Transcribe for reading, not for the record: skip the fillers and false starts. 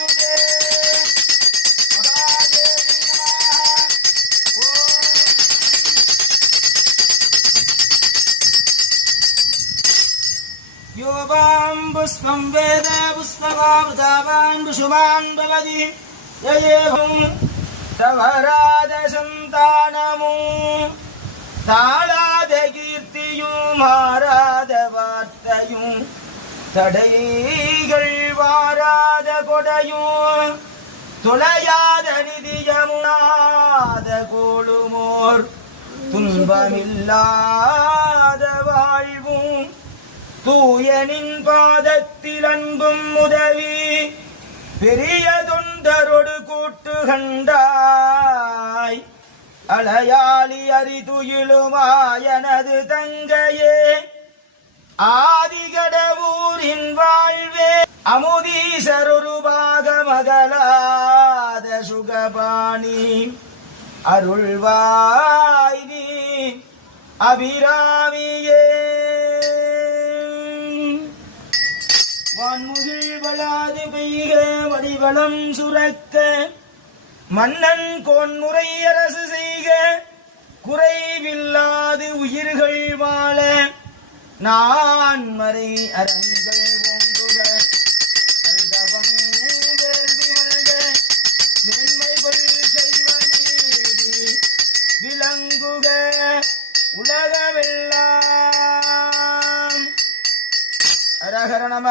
நமஸ்துதே மகாதேவி நமः யோபாம் புஷ்பம் வேத புஷ்பவாமுதாவான் புஷுமான் பவதி யயேஹம் தவராத சந்தானமும் தாளாத கீர்த்தியும் மாறாத வார்த்தையும் தடைகள் வாராத கொடையும் துளையாத நிதியமுனாத கோளுமோர் துன்பமில்லாத வாழ்வும் தூயனின் பாதத்தில் அன்பும் உதவி பெரிய தொண்டரொடு கூட்டு கண்டாய் அலையாளி அரிதுயிலுமாயனது தங்கையே ஆதிகடவூரின் வாழ்வே அமுதீசரொரு பாகமகலாத சுகபாணி அருள்வாய் நீ அபிராமியே வான்முகில் வளாது பெய்க வடிவளம் சுரக்க மன்னன் கோன்முறை அரசு செய்க குறைவில்லாது உயிர்கள் வாழ நான் மறை அரண்கள் ஓங்குக கல்தவம் வேள்வி மல்க மேன்மைகள் செய்வ நீதி விளங்குக உலகமெல்லாம் ஹரஹர நம